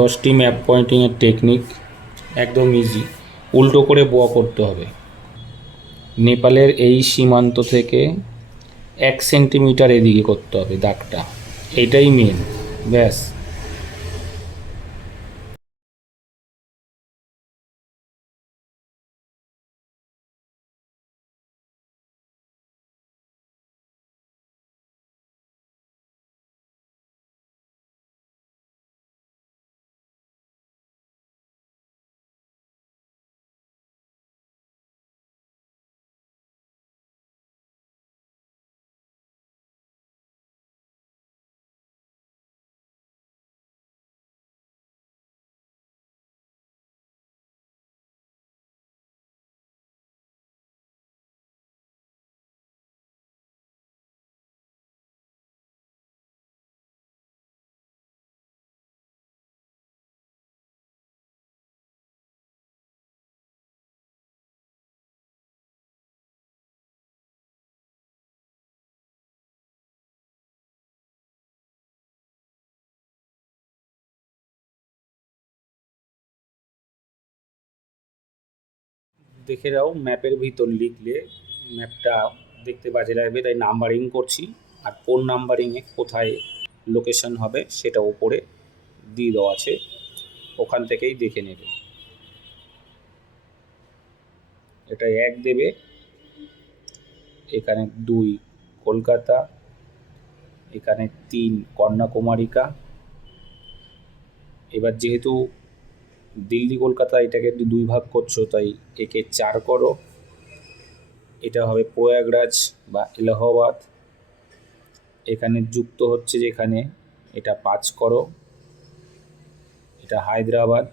দশটি ম্যাপ পয়েন্টিংয়ের টেকনিক একদম ইজি উল্টো করে বোয়া করতে হবে। নেপালের এই সীমান্ত থেকে এক সেন্টিমিটার এদিকে করতে হবে দাগটা। এটাই মেন ব্যাস। দেখে নাও ম্যাপের ভিতর লিখলে ম্যাপটা দেখতে বাজে লাগবে, তাই নাম্বারিং করছি। আর কোন নাম্বারিংয়ে কোথায় লোকেশন হবে সেটা ওপরে দিয়ে দেওয়া আছে। ওখান থেকেই দেখে নেবে। এটা এক দেবে। এখানে দুই কলকাতা। এখানে তিন কন্যাকুমারিকা। এবার যেহেতু দিল্লি, কলকাতা, এটাকে দুই ভাগ করছ, তাই একে চার করো। এটা হবে প্রয়াগরাজ বা এলাহাবাদ। এখানে যুক্ত হচ্ছে যেখানে এটা পাঁচ করো। এটা হায়দ্রাবাদ।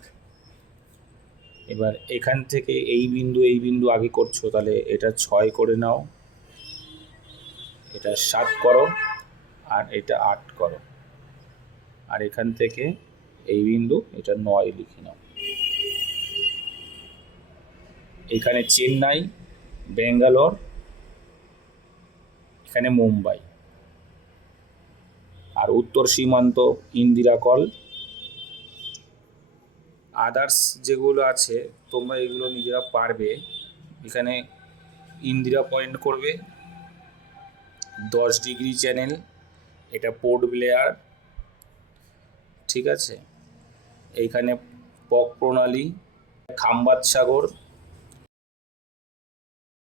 এবার এখান থেকে এই বিন্দু এই বিন্দু আগে করছ, তাহলে এটা ছয় করে নাও। এটা সাত করো আর এটা আট করো। আর এখান থেকে এই বিন্দু, এটা নয় লিখে নাও। এখানে চেন্নাই, ব্যাঙ্গালোর, এখানে মুম্বাই। আর উত্তর সীমান্ত ইন্দিরা কল। আদার্স যেগুলো আছে, তোমরা এগুলো নিজেরা পারবে। এখানে ইন্দিরা পয়েন্ট করবে। দশ ডিগ্রি চ্যানেল, এটা পোর্ট ব্লেয়ার। ঠিক আছে? এইখানে পক প্রণালী, খাম্বাত সাগর।